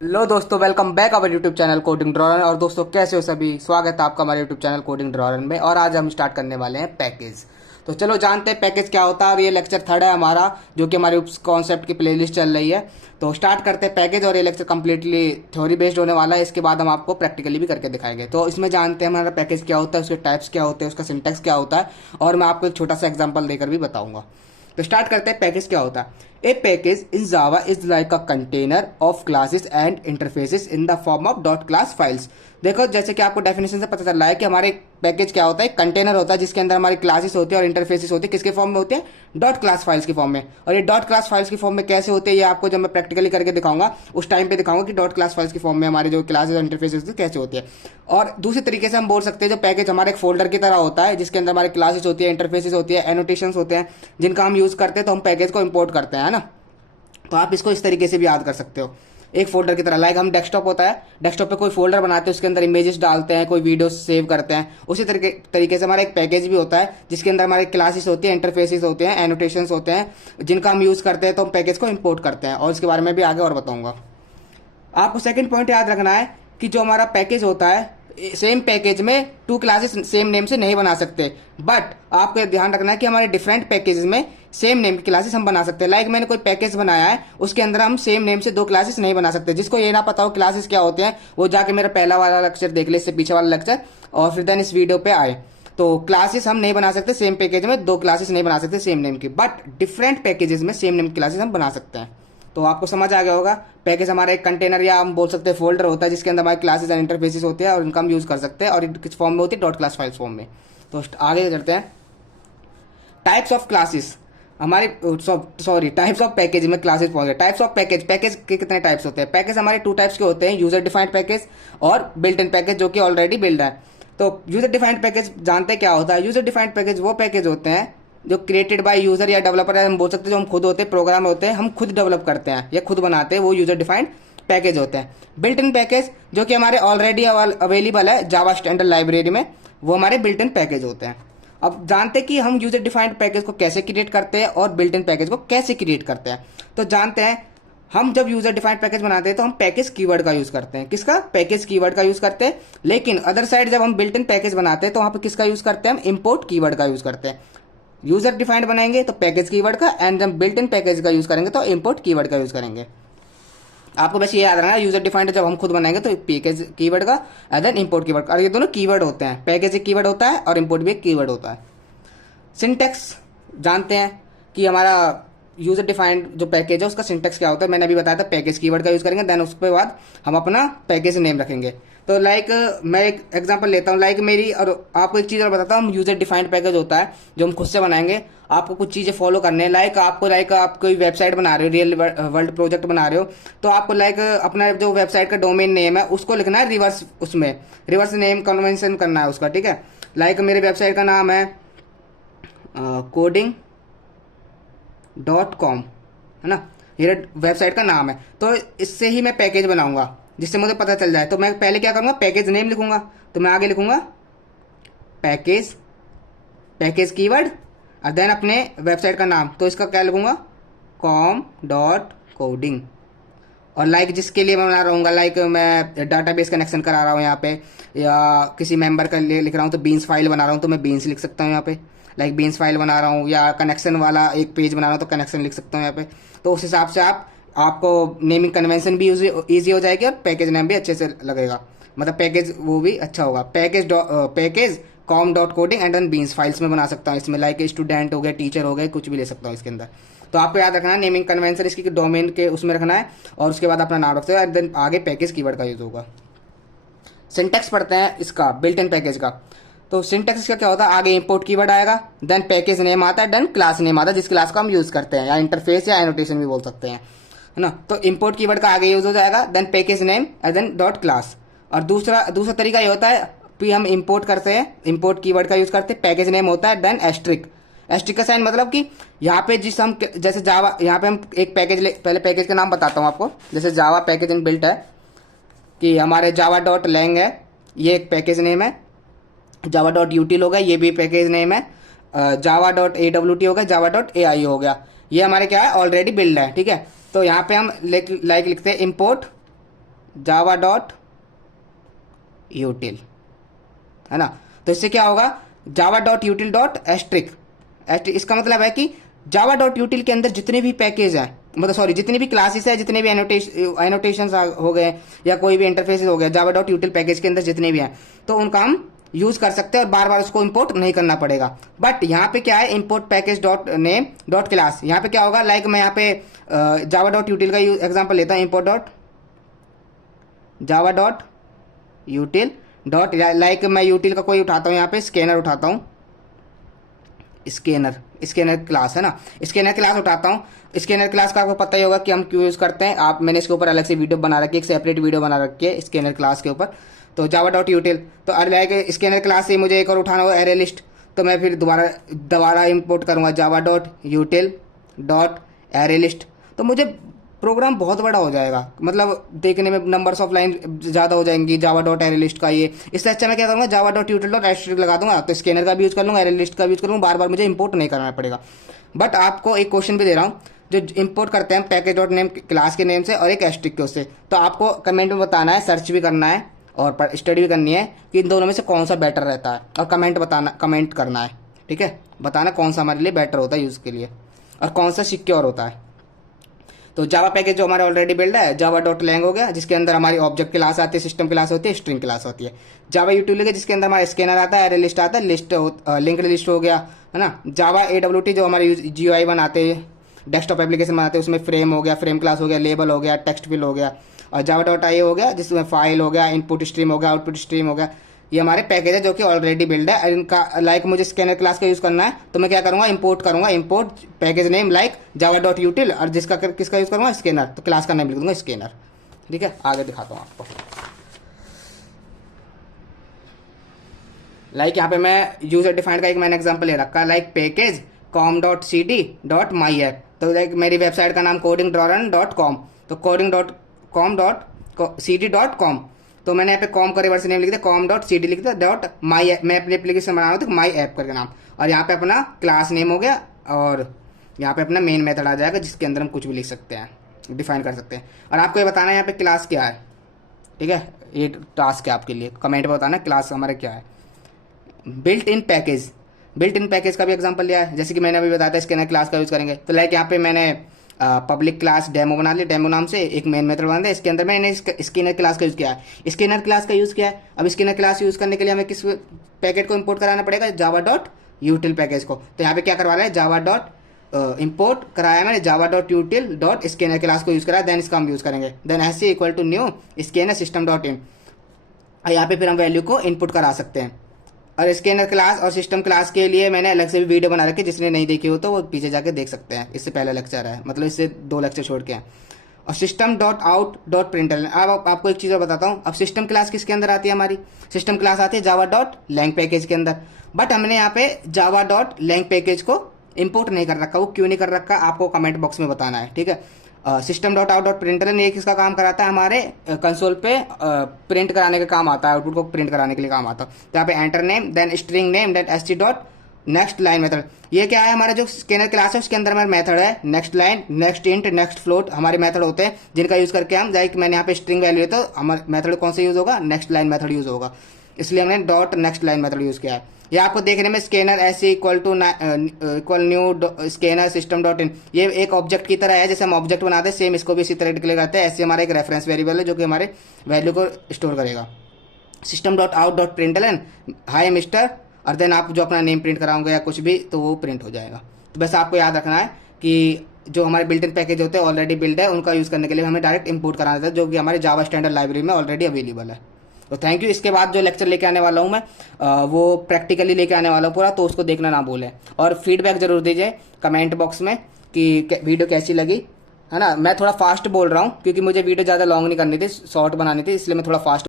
Hello दोस्तों, welcome back our YouTube channel coding ड्रॉरन। और दोस्तों कैसे हो सभी, स्वागत है आपका हमारे यूट्यूब चैनल कोडिंग ड्रॉरन में। और आज हम स्टार्ट करने वाले हैं पैकेज। तो चलो जानते हैं पैकेज क्या होता है। और ये लेक्चर थर्ड है हमारा, जो कि हमारे उस कॉन्सेप्ट की प्लेलिस्ट चल रही है। तो स्टार्ट करते हैं पैकेज। और ये लेक्चर कम्प्लीटली थ्योरी बेस्ड होने वाला है। इसके बाद हम आपको प्रैक्टिकली भी करके दिखाएंगे। तो इसमें जानते हैं हमारा पैकेज क्या होता है, उसके टाइप्स क्या होते हैं, उसका सिंटैक्स क्या होता है, और मैं आपको एक छोटा सा एग्जाम्पल देकर भी बताऊंगा। तो स्टार्ट करते हैं पैकेज क्या होता है। A package in Java is like a container of classes and interfaces in the form of dot class files. देखो, जैसे कि आपको डेफिनेशन से पता चल रहा है कि हमारे पैकेज क्या होता है, कंटेनर होता है जिसके अंदर हमारी क्लासेस होती है और इंटरफेसेस होती है। किसके फॉर्म में होते हैं? डॉट क्लास फाइल्स की फॉर्म में। और ये डॉट क्लास फाइल्स की फॉर्म में कैसे होते हैं, ये आपको जब मैं प्रैक्टिकली करके दिखाऊंगा उस टाइम पे दिखाऊंगा कि डॉट क्लास फाइल्स की फॉर्म में हमारे जो क्लासेस और इंटरफेसेस कैसे होती है। और दूसरे तरीके से हम बोल सकते हैं जो पैकेज हमारे एक फोल्डर की तरह होता है, जिसके अंदर हमारी क्लासेस होती है, इंटरफेसेस होती है, एनोटेशंस होते हैं, जिनका हम यूज करते हैं। तो हम पैकेज को इंपोर्ट करते हैं ना। तो आप इसको इस तरीके से भी याद कर सकते हो, एक फोल्डर की तरह। लाइक हम डेस्कटॉप होता है, डेस्कटॉप पे कोई फोल्डर बनाते हैं, उसके अंदर इमेजेस डालते हैं, कोई वीडियो सेव करते हैं। उसी तरीके से हमारा एक पैकेज भी होता है जिसके अंदर हमारे क्लासेस होती है, इंटरफेसेस होते हैं, एनोटेशंस होते हैं, जिनका हम यूज करते हैं। तो हम पैकेज को इंपोर्ट करते हैं, और इसके बारे में भी आगे और बताऊंगा। आपको सेकंड पॉइंट याद रखना है कि जो हमारा पैकेज होता है, सेम पैकेज में टू क्लासेस सेम नेम से नहीं बना सकते। बट आपको ध्यान रखना है कि हमारे डिफरेंट पैकेजेस में सेम नेम की क्लासेस हम बना सकते हैं। लाइक मैंने कोई पैकेज बनाया है, उसके अंदर हम सेम नेम से दो क्लासेस नहीं बना सकते। जिसको ये ना पता हो क्लासेस क्या होते हैं, वो जाके मेरा पहला वाला लेक्चर देख ले, इससे पीछे वाला लेक्चर, और फिर देन इस वीडियो पे आए। तो क्लासेस हम नहीं बना सकते सेम पैकेज में, दो क्लासेस नहीं बना सकते सेम नेम की। बट डिफरेंट पैकेजेस में सेम नेम की क्लासेस हम बना सकते हैं। तो आपको समझ आ गया होगा, पैकेज हमारा एक कंटेनर या हम बोल सकते हैं फोल्डर होता है, जिसके अंदर हमारे क्लासेस एंड इंटरफेसेस होते हैं, और इनका हम यूज कर सकते हैं। और किस फॉर्म में होती है? डॉट क्लास फाइल्स फॉर्म में। तो आगे करते हैं टाइप्स ऑफ क्लासेस। हमारे सॉरी टाइप्स ऑफ पैकेज में क्लासेस पहुंच गए। टाइप्स ऑफ पैकेज, पैकेज के कितने टाइप्स होते हैं? पैकेज हमारे टू टाइप्स के होते हैं, यूजर डिफाइंड पैकेज और बिल्ट इन पैकेज, जो कि ऑलरेडी बिल्ड है। तो यूजर डिफाइंड पैकेज जानते हैं क्या होता है? यूजर डिफाइंड पैकेज वो पैकेज होते हैं जो क्रिएटेड बाय यूजर या डेवलपर, हम बोल सकते हैं जो हम खुद होते हैं, प्रोग्राम होते हैं, हम खुद डेवलप करते हैं या खुद बनाते हैं, वो यूजर डिफाइंड पैकेज होते हैं। बिल्ट इन पैकेज जो कि हमारे ऑलरेडी अवेलेबल है जावा स्टैंडर्ड लाइब्रेरी में, वो हमारे बिल्ट इन पैकेज होते हैं। अब जानते हैं कि हम यूजर डिफाइंड पैकेज को कैसे क्रिएट करते हैं और बिल्ट इन पैकेज को कैसे क्रिएट करते हैं। तो जानते हैं, हम जब यूजर डिफाइंड पैकेज बनाते हैं तो हम पैकेज कीवर्ड का यूज करते हैं। किसका? पैकेज कीवर्ड का यूज करते हैं। लेकिन अदर साइड जब हम बिल्ट इन पैकेज बनाते हैं तो वहां पर किसका यूज करते हैं? हम इंपोर्ट कीवर्ड का यूज करते हैं। यूजर डिफाइंड बनाएंगे तो पैकेज कीवर्ड का, एंड जब बिल्ट इन पैकेज का यूज करेंगे तो इंपोर्ट कीवर्ड का यूज करेंगे। आपको बस ये याद रखना, यूजर डिफाइंड जब हम खुद बनाएंगे तो पैकेज कीवर्ड का एंड देन इंपोर्ट कीवर्ड का। और ये दोनों कीवर्ड होते हैं, पैकेज एक कीवर्ड होता है और इंपोर्ट भी एक कीवर्ड होता है। सिंटेक्स जानते हैं कि हमारा यूजर डिफाइंड जो पैकेज है उसका सिंटेक्स क्या होता है। मैंने अभी बताया था, पैकेज कीवर्ड का यूज करेंगे, देन उसके बाद हम अपना पैकेज नेम रखेंगे। तो लाइक मैं एक एग्जांपल लेता हूँ, लाइक मेरी, और आपको एक चीज और बताता हूँ। यूजर डिफाइंड पैकेज होता है जो हम खुद से बनाएंगे। आपको कुछ चीजें फॉलो करने हैं। लाइक आप कोई वेबसाइट बना रहे हो, रियल वर्ल्ड प्रोजेक्ट बना रहे हो, तो आपको लाइक अपना जो वेबसाइट का डोमेन नेम है उसको लिखना है रिवर्स, उसमें रिवर्स नेम कन्वेंशन करना है उसका, ठीक है। लाइक मेरे वेबसाइट का नाम है coding.com, है ना, ये वेबसाइट का नाम है। तो इससे ही मैं पैकेज बनाऊंगा जिससे मुझे पता चल जाए। तो मैं पहले क्या करूंगा? पैकेज नेम लिखूंगा। तो मैं आगे लिखूंगा पैकेज, पैकेज कीवर्ड, और देन अपने वेबसाइट का नाम। तो इसका क्या लिखूंगा? com.coding। और लाइक जिसके लिए मैं बना रहा हूँ, लाइक मैं डाटाबेस कनेक्शन करा रहा हूँ यहाँ पे, या किसी मेंबर का लिए लिख रहा हूँ, तो बीन्स फाइल बना रहा हूँ तो मैं बीन्स लिख सकता हूँ यहाँ पे। लाइक बीन्स फाइल बना रहा हूँ, या कनेक्शन वाला एक पेज बना रहा हूँ तो कनेक्शन लिख सकता हूँ यहाँ पे। तो उस हिसाब से आपको नेमिंग कन्वेंशन भी ईजी हो जाएगी और पैकेज नेम भी अच्छे से लगेगा, मतलब पैकेज वो भी अच्छा होगा। Package com.coding and then beans files में बना सकता हूँ। इसमें लाइक स्टूडेंट हो गए, टीचर हो गए, कुछ भी ले सकता हूँ इसके अंदर। तो आपको याद रखना है नेमिंग कन्वेंशन इसकी डोमेन के उसमें रखना है, और उसके बाद अपना नाम रखते हो, एंड देन आगे पैकेज कीवर्ड का यूज होगा। सिंटेक्स पढ़ते हैं इसका, बिल्ट इन पैकेज का। तो सिंटेक्स इसका क्या होता है? आगे इंपोर्ट कीवर्ड आएगा, देन पैकेज नेम आता है, देन क्लास नेम आता है जिस क्लास को हम यूज करते हैं, या इंटरफेस या एनोटेशन भी बोल सकते हैं, है ना। तो इंपोर्ट कीवर्ड का आगे यूज हो जाएगा, then package name and then dot class. और दूसरा तरीका ये होता है कि हम इंपोर्ट करते हैं, इंपोर्ट कीवर्ड का यूज करते हैं, पैकेज नेम होता है, देन एस्ट्रिक। एस्ट्रिक का साइन मतलब कि यहाँ पे जैसे जावा, यहाँ पे हम एक पैकेज पहले पैकेज का नाम बताता हूँ आपको। जैसे जावा पैकेज इन बिल्ट है कि हमारे जावा डॉट लैंग है, ये एक पैकेज नेम है। जावा डॉट यूटिल हो गया, ये भी पैकेज नेम है। जावा डॉट AWT हो गया, जावा डॉट AI हो गया, ये हमारे क्या है? ऑलरेडी बिल्ड है, ठीक है। तो यहाँ पे हम लाइक लिखते हैं इंपोर्ट जावा डॉट यूटिल, है ना। तो इससे क्या होगा, Java dot util dot asterisk, इसका मतलब है कि जावा डॉट यूटिल के अंदर जितने भी पैकेज हैं, मतलब सॉरी जितनी भी क्लासेस है, जितने भी एनोटेशन हो गए या कोई भी इंटरफेस हो गया, जावा डॉट यूटिल पैकेज के अंदर जितने भी हैं, तो उनका हम यूज कर सकते हैं और बार बार उसको इंपोर्ट नहीं करना पड़ेगा। बट यहाँ पे क्या है, import package dot name dot class, यहाँ पे क्या होगा, लाइक मैं यहाँ पे जावा डॉट यूटिल का एग्जाम्पल लेता हूँ, इंपोर्ट डॉट जावा डॉट यूटिल डॉट, लाइक मैं यूटिल का कोई उठाता हूँ, यहाँ पे स्कैनर उठाता हूँ, स्कैनर क्लास है ना, स्कैनर क्लास उठाता हूँ। स्कैनर क्लास का आपको पता ही होगा कि हम क्यों यूज करते हैं, मैंने इसके ऊपर अलग से वीडियो बना रखी है, एक सेपरेट वीडियो बना रखी है स्कैनर क्लास के ऊपर। तो जावा डॉट यूटिल, तो लाइक स्कैनर क्लास से मुझे एक और उठाना होगा एरे लिस्ट, तो मैं फिर दोबारा इंपोर्ट करूंगा जावा dot util dot array list, तो मुझे प्रोग्राम बहुत बड़ा हो जाएगा, मतलब देखने में नंबर्स ऑफ लाइन ज़्यादा हो जाएंगी जावा डॉट एरे लिस्ट का। ये इससे अच्छा मैं क्या करूँगा, Java dot util dot asterisk लगा दूंगा, तो स्कैनर का भी यूज कर लूँगा, एरे लिस्ट का भी यूज कर लूँगा, बार बार मुझे इंपोर्ट नहीं करना पड़ेगा। बट आपको एक क्वेश्चन भी दे रहा हूँ, जो इंपोर्ट करते हैं पैकेज डॉट नेम क्लास के नेम से और एक एस्ट्रिक के उससे, तो आपको कमेंट में बताना है, सर्च भी करना है और स्टडी भी करनी है कि इन दोनों में से कौन सा बेटर रहता है, और कमेंट करना है, ठीक है, बताना कौन सा हमारे लिए बेटर होता है यूज़ के लिए और कौन सा सिक्योर होता है। तो जावा पैकेज जो हमारा ऑलरेडी बिल्ड है, जावा डॉट लैंग हो गया, जिसके अंदर हमारी ऑब्जेक्ट क्लास आती है, सिस्टम क्लास होती है, स्ट्रिंग क्लास होती है। जावा यूटिल है जिसके अंदर हमारा स्कैनर आता है, एरे लिस्ट आता है, लिंक्ड लिस्ट हो गया, है ना। जावा AWT जो हमारे GUI बनाते हैं, डेस्कटॉप एप्लीकेशन बनाते हैं, उसमें फ्रेम हो गया, फ्रेम क्लास हो गया, लेबल हो गया, टेक्स्ट फिल हो गया, और जावा डॉट आई हो गया जिसमें फाइल हो गया, इनपुट स्ट्रीम हो गया, आउटपुट स्ट्रीम हो गया। ये हमारे पैकेज है जो कि ऑलरेडी बिल्ड है। इनका लाइक मुझे स्कैनर क्लास का यूज करना है, तो मैं क्या करूंगा, इंपोर्ट करूंगा, import package name like Java dot यूटिल, और किसका यूज करूंगा, स्कैनर, तो क्लास का नाम लिख दूंगा स्कैनर, ठीक है। आगे दिखाता हूँ आपको, लाइक यहाँ पे मैं यूजर डिफाइंड का एक मैंने एग्जांपल ले रखा है, लाइक पैकेज com.cd.myApp, तो लाइक मेरी वेबसाइट का नाम codingdrawrun.com, तो coding.com.cd.com, तो मैंने यहाँ पे कॉम का रिवर्स नेम लिख दिया, com.cd लिख दिया, डॉट माई ऐप, मैं अपनी एप्लीकेशन बना रहा हूँ तो माई ऐप करके नाम, और यहाँ पे अपना क्लास नेम हो गया, और यहाँ पे अपना मेन मेथड आ जाएगा जिसके अंदर हम कुछ भी लिख सकते हैं, डिफाइन कर सकते हैं। और आपको ये बताना है यहाँ पे क्लास क्या है, ठीक है, ये टास्क है आपके लिए, कमेंट में बताना क्लास हमारा क्या है। बिल्ट इन पैकेज का भी एग्जांपल लिया है, जैसे कि मैंने अभी बताया था स्कैनर क्लास का यूज करेंगे, तो लाइक यहाँ पे मैंने पब्लिक क्लास डेमो बना लिया, डेमो नाम से एक मेन मेथड बना दिया, इसके अंदर मैंने स्कैनर क्लास का यूज किया है, स्कैनर क्लास का यूज किया है। अब स्कैनर क्लास यूज करने के लिए हमें किस पैकेट को इंपोर्ट कराना पड़ेगा, जावा डॉट यूटिल पैकेज को, तो यहाँ पे क्या करवा रहा है, जावा डॉट इंपोर्ट कराया मैंने, Java dot util dot scanner class को यूज कराया, देन इसका हम यूज करेंगे, देन ऐसे equal to new scanner system dot in, यहाँ पे फिर हम वैल्यू को इनपुट करा सकते हैं। और स्कैनर क्लास और सिस्टम क्लास के लिए मैंने अलग से भी वीडियो बना रखी है, जिसने नहीं देखी हो तो वो पीछे जाके देख सकते हैं, इससे पहला लेक्चर है, मतलब इससे 2 लेक्चर छोड़ के हैं। और सिस्टम डॉट आउट डॉट प्रिंटल, अब आपको एक चीज़ और बताता हूँ, अब सिस्टम क्लास किसके अंदर आती है, हमारी सिस्टम क्लास आती है जावा डॉट लैंग पैकेज के अंदर, बट हमने यहाँ पे जावा डॉट लैंग पैकेज को इंपोर्ट नहीं कर रखा, वो क्यों नहीं कर रखा आपको कमेंट बॉक्स में बताना है, ठीक है। सिस्टम डॉट आउट डॉट प्रिंटल ये किसका काम कराता है, हमारे कंसोल पे प्रिंट कराने का काम आता है, आउटपुट को प्रिंट कराने के लिए काम आता है। तो यहाँ पे enter name, then string name, then ST dot next line method, ये क्या है, हमारा जो स्कैनर क्लास है उसके अंदर हमारा मेथड है next line, next int, next float, हमारे मेथड होते हैं जिनका यूज करके हम, लाइक मैंने यहाँ पे स्ट्रिंग वैल्यू है तो हमारा मेथड कौन सा यूज होगा, नेक्स्ट लाइन मेथड यूज होगा, इसलिए हमने dot next line method use किया है। ये आपको देखने में स्कैनर ऐसे equal new scanner system dot इन, ये एक ऑब्जेक्ट की तरह है, जैसे हम ऑब्जेक्ट बनाते हैं सेम इसको भी इसी तरह डिक्लेयर करते हैं, ऐसे हमारा एक रेफरेंस वेरिएबल है जो कि हमारे वैल्यू को स्टोर करेगा। System dot out dot println high mister, और देन आप जो अपना नेम प्रिंट कराओगे या कुछ भी तो वो प्रिंट हो जाएगा। तो बस आपको याद रखना है कि जो हमारे बिल्ट इन पैकेज होते हैं ऑलरेडी बिल्ड है, उनका यूज़ करने के लिए हमें डायरेक्ट इंपोर्ट कराना था, जो कि हमारे जावा स्टैंडर्ड लाइब्रेरी में ऑलरेडी अवेलेबल है। तो थैंक यू। इसके बाद जो लेक्चर लेके आने वाला हूँ मैं वो प्रैक्टिकली लेके आने वाला हूँ पूरा, तो उसको देखना ना भूलें, और फीडबैक जरूर दीजिए कमेंट बॉक्स में कि वीडियो कैसी लगी, है ना। मैं थोड़ा फास्ट बोल रहा हूँ क्योंकि मुझे वीडियो ज़्यादा लॉन्ग नहीं करनी थी, शॉर्ट बनानी थी, इसलिए मैं थोड़ा फास्ट